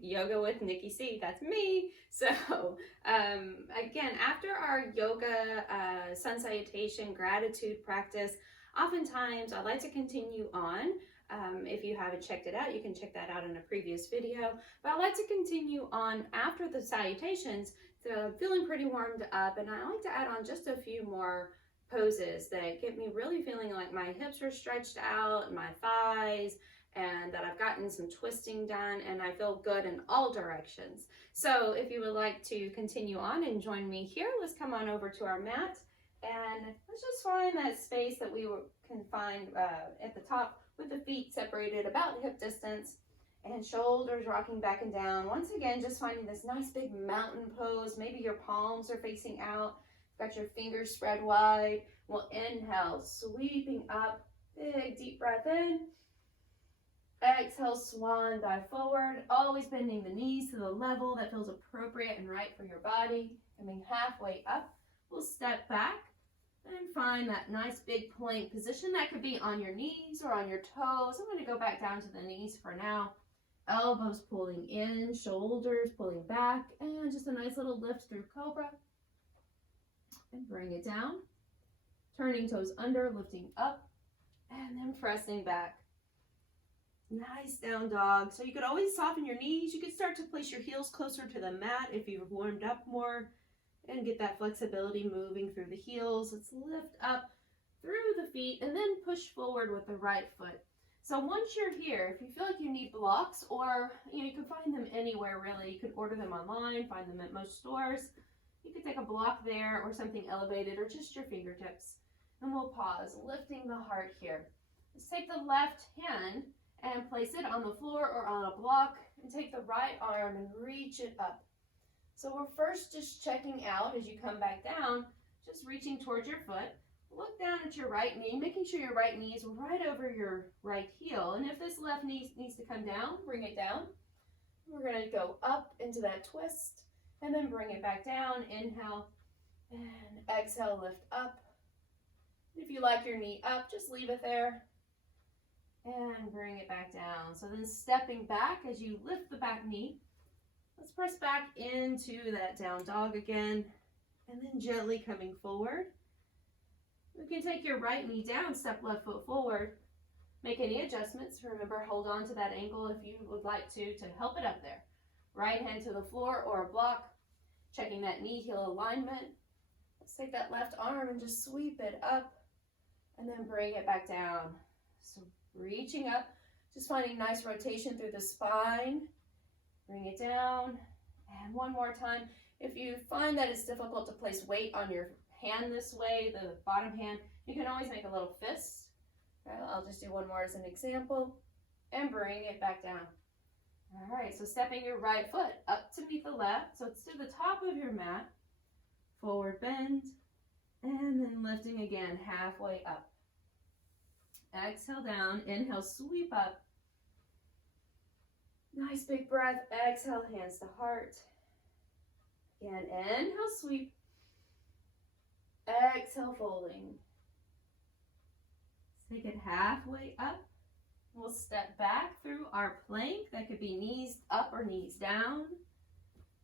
Yoga with Nikki C. That's me. So again, after our yoga sun salutation gratitude practice, oftentimes I like to continue on. If you haven't checked it out, you can check that out in a previous video. But I like to continue on after the salutations, so feeling pretty warmed up, and I like to add on just a few more poses that get me really feeling like my hips are stretched out, my thighs, and that I've gotten some twisting done, and I feel good in all directions. So if you would like to continue on and join me here, let's come on over to our mat, and let's just find that space that we can find at the top with the feet separated about hip distance and shoulders rocking back and down. Once again, just finding this nice big mountain pose. Maybe your palms are facing out, got your fingers spread wide. We'll inhale, sweeping up, big deep breath in. Exhale, swan dive forward, always bending the knees to the level that feels appropriate and right for your body. Coming halfway up, we'll step back and find that nice big plank position. That could be on your knees or on your toes. I'm going to go back down to the knees for now. Elbows pulling in, shoulders pulling back, and just a nice little lift through cobra. And bring it down. Turning toes under, lifting up, and then pressing back. Nice down dog. So you could always soften your knees. You could start to place your heels closer to the mat if you've warmed up more, and get that flexibility moving through the heels. Let's lift up through the feet and then push forward with the right foot. So once you're here, if you feel like you need blocks, or you can find them anywhere really. You could order them online, find them at most stores. You could take a block there or something elevated, or just your fingertips. And we'll pause, lifting the heart here. Let's take the left hand and place it on the floor or on a block, and take the right arm and reach it up. So we're first just checking out as you come back down, just reaching towards your foot. Look down at your right knee, making sure your right knee is right over your right heel. And if this left knee needs to come down, bring it down. We're going to go up into that twist and then bring it back down. Inhale and exhale, lift up. If you like your knee up, just leave it there and bring it back down. So then stepping back as you lift the back knee, let's press back into that down dog again, and then gently coming forward. You can take your right knee down, step left foot forward. Make any adjustments. Remember, hold on to that ankle if you would like to help it up there. Right hand to the floor or a block, checking that knee heel alignment. Let's take that left arm and just sweep it up, and then bring it back down. So reaching up, just finding nice rotation through the spine. Bring it down, and one more time. If you find that it's difficult to place weight on your hand this way, the bottom hand, you can always make a little fist. Okay, I'll just do one more as an example, and bring it back down. All right, so stepping your right foot up to meet the left, so it's to the top of your mat, forward bend, and then lifting again, halfway up. Exhale down, inhale, sweep up. Nice big breath, exhale, hands to heart. Again, inhale, sweep. Exhale, folding. Let's take it halfway up. We'll step back through our plank. That could be knees up or knees down.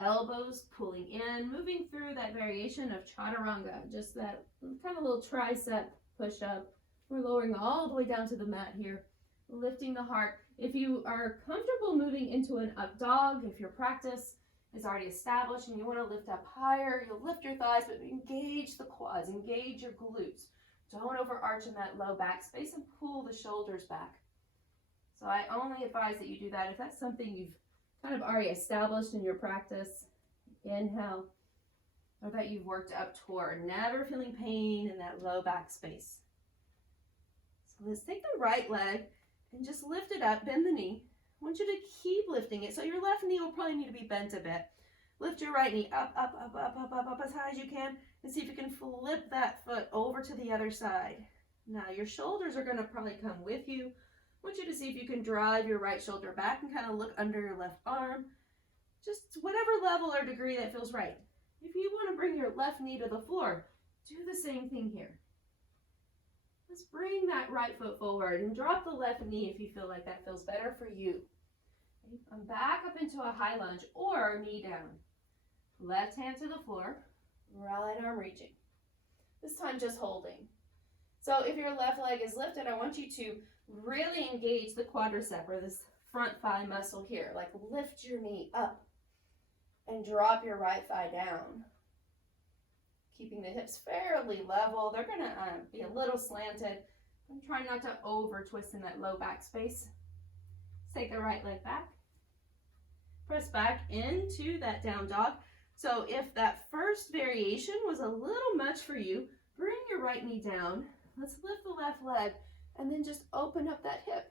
Elbows pulling in, moving through that variation of chaturanga, just that kind of little tricep push up. We're lowering all the way down to the mat here, lifting the heart. If you are comfortable moving into an up dog, if your practice is already established and you want to lift up higher, you'll lift your thighs, but engage the quads, engage your glutes. Don't overarch in that low back space, and pull the shoulders back. So I only advise that you do that if that's something you've kind of already established in your practice. Inhale, or that you've worked up toward, never feeling pain in that low back space. So let's take the right leg and just lift it up, bend the knee. I want you to keep lifting it. So your left knee will probably need to be bent a bit. Lift your right knee up, up, up, up, up, up, up as high as you can, and see if you can flip that foot over to the other side. Now your shoulders are going to probably come with you. I want you to see if you can drive your right shoulder back and kind of look under your left arm. Just whatever level or degree that feels right. If you want to bring your left knee to the floor, do the same thing here. Let's bring that right foot forward and drop the left knee if you feel like that feels better for you. Okay. I'm back up into a high lunge or knee down. Left hand to the floor, right arm reaching. This time just holding. So if your left leg is lifted, I want you to really engage the quadricep or this front thigh muscle here. Like lift your knee up and drop your right thigh down. Keeping the hips fairly level. They're going to be a little slanted. I'm trying not to over twist in that low back space. Take the right leg back. Press back into that down dog. So if that first variation was a little much for you, bring your right knee down. Let's lift the left leg and then just open up that hip.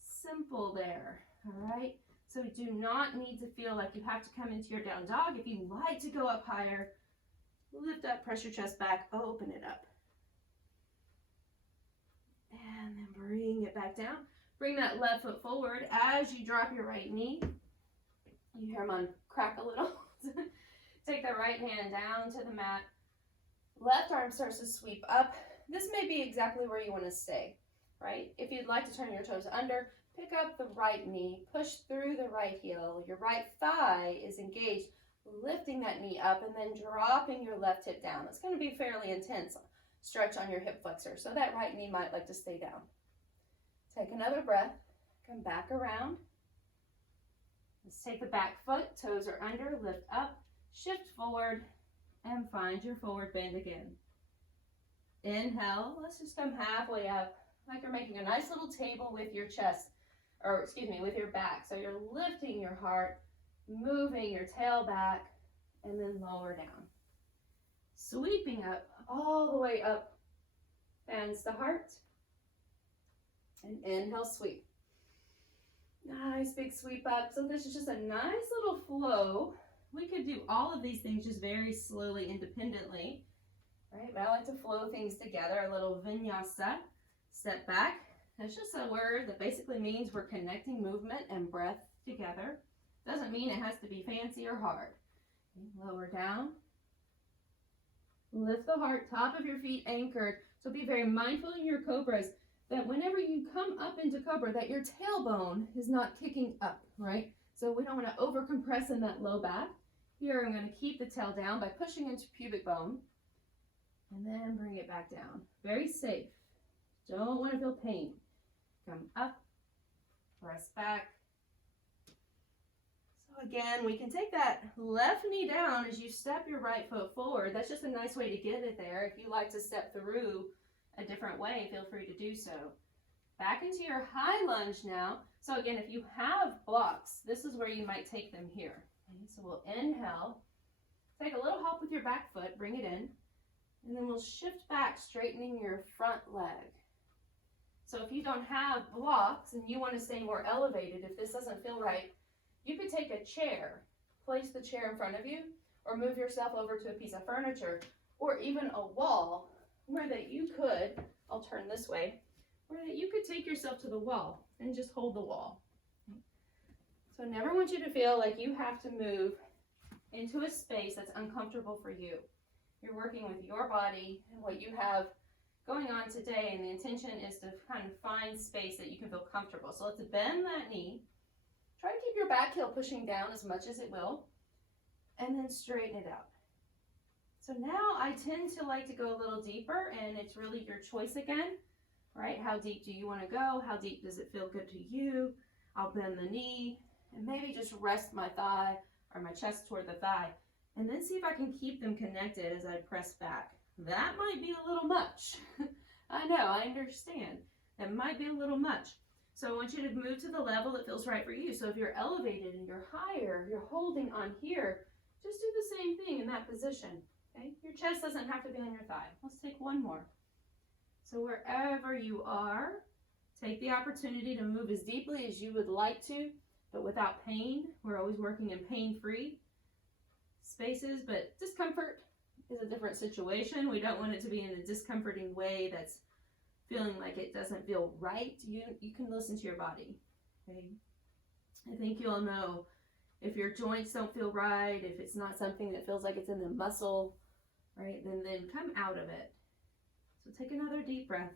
Simple there, all right? So we do not need to feel like you have to come into your down dog. If you like to go up higher, lift up, press your chest back, open it up. And then bring it back down. Bring that left foot forward as you drop your right knee. You hear them crack a little. Take the right hand down to the mat. Left arm starts to sweep up. This may be exactly where you want to stay, right? If you'd like to turn your toes under, pick up the right knee, push through the right heel. Your right thigh is engaged, lifting that knee up and then dropping your left hip down. It's going to be fairly intense stretch on your hip flexor, so that right knee might like to stay down. Take another breath, come back around. Let's take the back foot, toes are under, lift up, shift forward, and find your forward bend again. Inhale, let's just come halfway up, like you're making a nice little table with your chest, or excuse me, with your back. So you're lifting your heart, moving your tail back, and then lower down. Sweeping up, all the way up, bends the heart, and inhale, sweep. Nice big sweep up. So this is just a nice little flow. We could do all of these things just very slowly, independently, right? But I like to flow things together, a little vinyasa, step back. That's just a word that basically means we're connecting movement and breath together. Doesn't mean it has to be fancy or hard. Lower down. Lift the heart, top of your feet anchored. So be very mindful in your cobras that whenever you come up into cobra, that your tailbone is not kicking up, right? So we don't want to over compress in that low back. Here I'm going to keep the tail down by pushing into pubic bone and then bring it back down. Very safe. Don't want to feel pain. Come up, press back. So again, we can take that left knee down as you step your right foot forward. That's just a nice way to get it there. If you like to step through a different way, feel free to do so. Back into your high lunge now. So again, if you have blocks, this is where you might take them here. Okay, so we'll inhale, take a little help with your back foot, bring it in, and then we'll shift back, straightening your front leg. So if you don't have blocks and you want to stay more elevated, if this doesn't feel right, you could take a chair, place the chair in front of you, or move yourself over to a piece of furniture, or even a wall where that you could, I'll turn this way, where that you could take yourself to the wall and just hold the wall. So I never want you to feel like you have to move into a space that's uncomfortable for you. You're working with your body and what you have going on today, and the intention is to kind of find space that you can feel comfortable. So let's bend that knee. Try to keep your back heel pushing down as much as it will, and then straighten it out. So now I tend to like to go a little deeper, and it's really your choice again, right? How deep do you want to go? How deep does it feel good to you? I'll bend the knee and maybe just rest my thigh or my chest toward the thigh, and then see if I can keep them connected as I press back. That might be a little much. I know, I understand. That might be a little much. So I want you to move to the level that feels right for you. So if you're elevated and you're higher, you're holding on here, just do the same thing in that position. Okay? Your chest doesn't have to be on your thigh. Let's take one more. So wherever you are, take the opportunity to move as deeply as you would like to, but without pain. We're always working in pain-free spaces, but discomfort is a different situation. We don't want it to be in a discomforting way that's feeling like it doesn't feel right. You can listen to your body. Okay? I think you'll know if your joints don't feel right, if it's not something that feels like it's in the muscle, right? Then come out of it. So take another deep breath.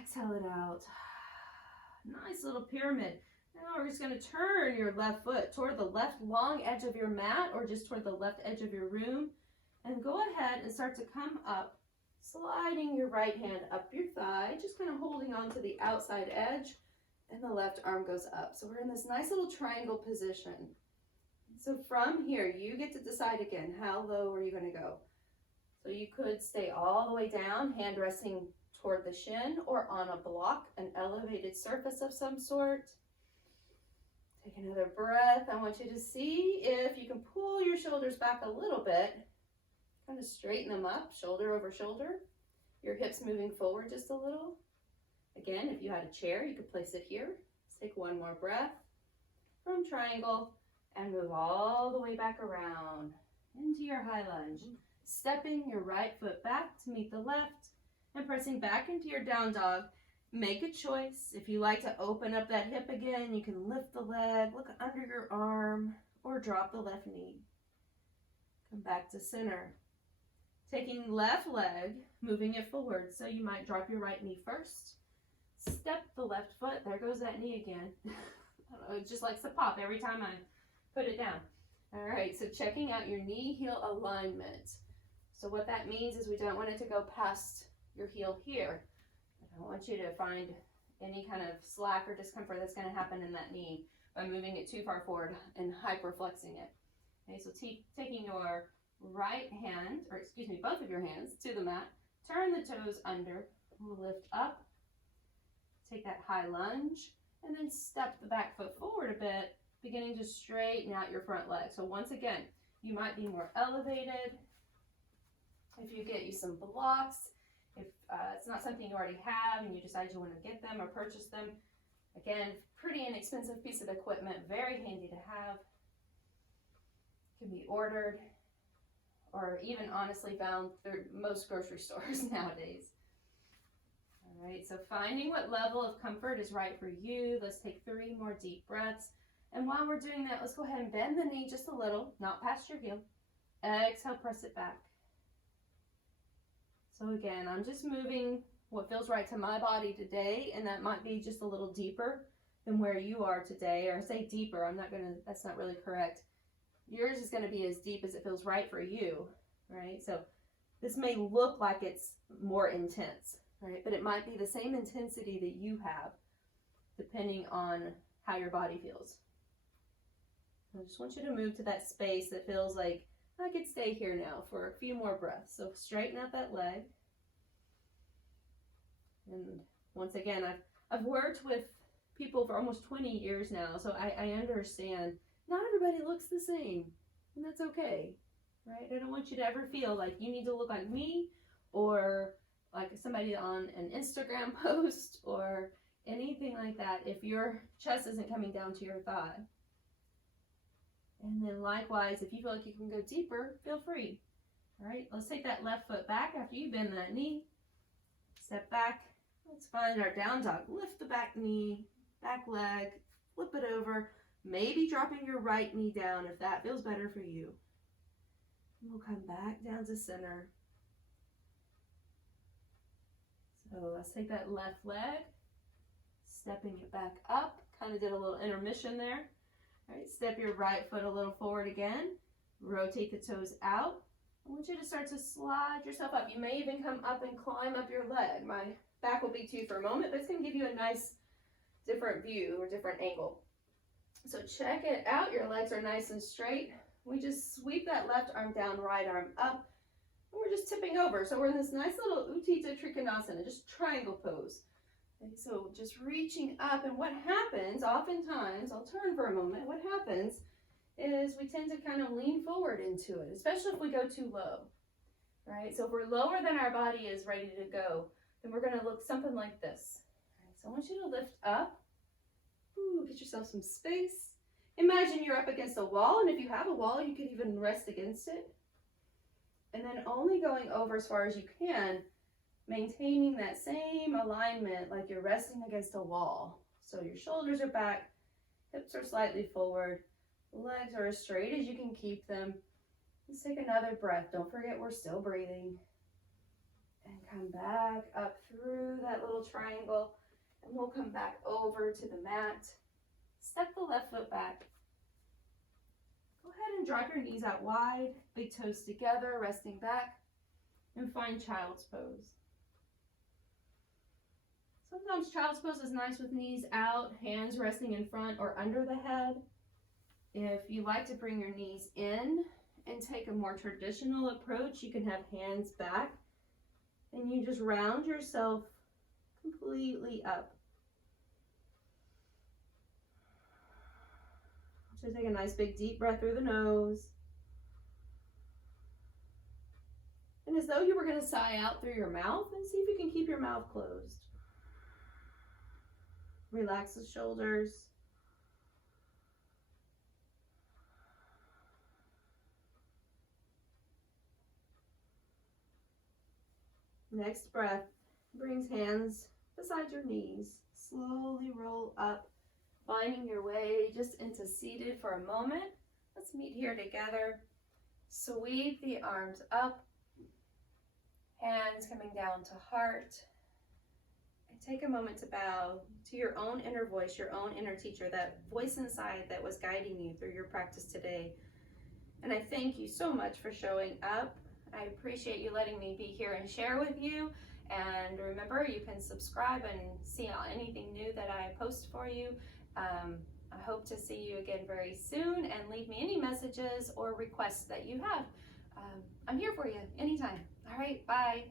Exhale it out. Nice little pyramid. Now we're just going to turn your left foot toward the left long edge of your mat or just toward the left edge of your room. And go ahead and start to come up, sliding your right hand up your thigh, just kind of holding on to the outside edge, and the left arm goes up. So we're in this nice little triangle position. So from here, you get to decide again, how low are you going to go? So you could stay all the way down, hand resting toward the shin or on a block, an elevated surface of some sort. Take another breath. I want you to see if you can pull your shoulders back a little bit. Kind of straighten them up, shoulder over shoulder. Your hips moving forward just a little. Again, if you had a chair, you could place it here. Let's take one more breath from triangle and move all the way back around into your high lunge. Stepping your right foot back to meet the left and pressing back into your down dog. Make a choice. If you like to open up that hip again, you can lift the leg, look under your arm, or drop the left knee. Come back to center. Taking left leg, moving it forward. So you might drop your right knee first. Step the left foot. There goes that knee again. It just likes to pop every time I put it down. All right, so checking out your knee heel alignment. So what that means is we don't want it to go past your heel here. I don't want you to find any kind of slack or discomfort that's going to happen in that knee by moving it too far forward and hyperflexing it. Okay, so taking your right hand, or excuse me, both of your hands to the mat, turn the toes under, lift up, take that high lunge, and then step the back foot forward a bit, beginning to straighten out your front leg. So once again, you might be more elevated. If you get you some blocks, if it's not something you already have and you decide you want to get them or purchase them, again, pretty inexpensive piece of equipment, very handy to have. Can be ordered or even honestly found through most grocery stores nowadays. All right, so finding what level of comfort is right for you. Let's take 3 more deep breaths. And while we're doing that, let's go ahead and bend the knee just a little, not past your heel. Exhale, press it back. So again, I'm just moving what feels right to my body today, and that might be just a little deeper than where you are today, or I say deeper, that's not really correct. Yours is gonna be as deep as it feels right for you, right? So this may look like it's more intense, right? But it might be the same intensity that you have, depending on how your body feels. I just want you to move to that space that feels like I could stay here now for a few more breaths. So straighten out that leg. And once again, I've worked with people for almost 20 years now, so I understand not everybody looks the same, and that's okay, right? I don't want you to ever feel like you need to look like me or like somebody on an Instagram post or anything like that if your chest isn't coming down to your thigh. And then likewise, if you feel like you can go deeper, feel free. All right, let's take that left foot back after you bend that knee. Step back. Let's find our down dog. Lift the back knee, back leg, flip it over. Maybe dropping your right knee down if that feels better for you. And we'll come back down to center. So let's take that left leg, stepping it back up. Kind of did a little intermission there. All right, step your right foot a little forward again. Rotate the toes out. I want you to start to slide yourself up. You may even come up and climb up your leg. My back will be to you for a moment, but it's going to give you a nice different view or different angle. So check it out. Your legs are nice and straight. We just sweep that left arm down, right arm up, and we're just tipping over. So we're in this nice little Utthita Trikonasana, just triangle pose. Okay, so just reaching up, and what happens oftentimes, I'll turn for a moment, what happens is we tend to kind of lean forward into it, especially if we go too low, right? So if we're lower than our body is ready to go, then we're going to look something like this. All right, so I want you to lift up. Ooh, get yourself some space. Imagine you're up against a wall, and if you have a wall, you could even rest against it. And then only going over as far as you can, maintaining that same alignment like you're resting against a wall. So your shoulders are back, hips are slightly forward, legs are as straight as you can keep them. Let's take another breath. Don't forget we're still breathing. And come back up through that little triangle. And we'll come back over to the mat. Step the left foot back. Go ahead and drop your knees out wide, big toes together, resting back, and find child's pose. Sometimes child's pose is nice with knees out, hands resting in front or under the head. If you like to bring your knees in and take a more traditional approach, you can have hands back and you just round yourself completely up. So take a nice big deep breath through the nose. And as though you were going to sigh out through your mouth, and see if you can keep your mouth closed. Relax the shoulders. Next breath brings hands beside your knees. Slowly roll up, finding your way just into seated for a moment. Let's meet here together. Sweep the arms up, hands coming down to heart. And take a moment to bow to your own inner voice, your own inner teacher, that voice inside that was guiding you through your practice today. And I thank you so much for showing up. I appreciate you letting me be here and share with you. And remember, you can subscribe and see anything new that I post for you. I hope to see you again very soon, and leave me any messages or requests that you have. I'm here for you anytime. All right, bye.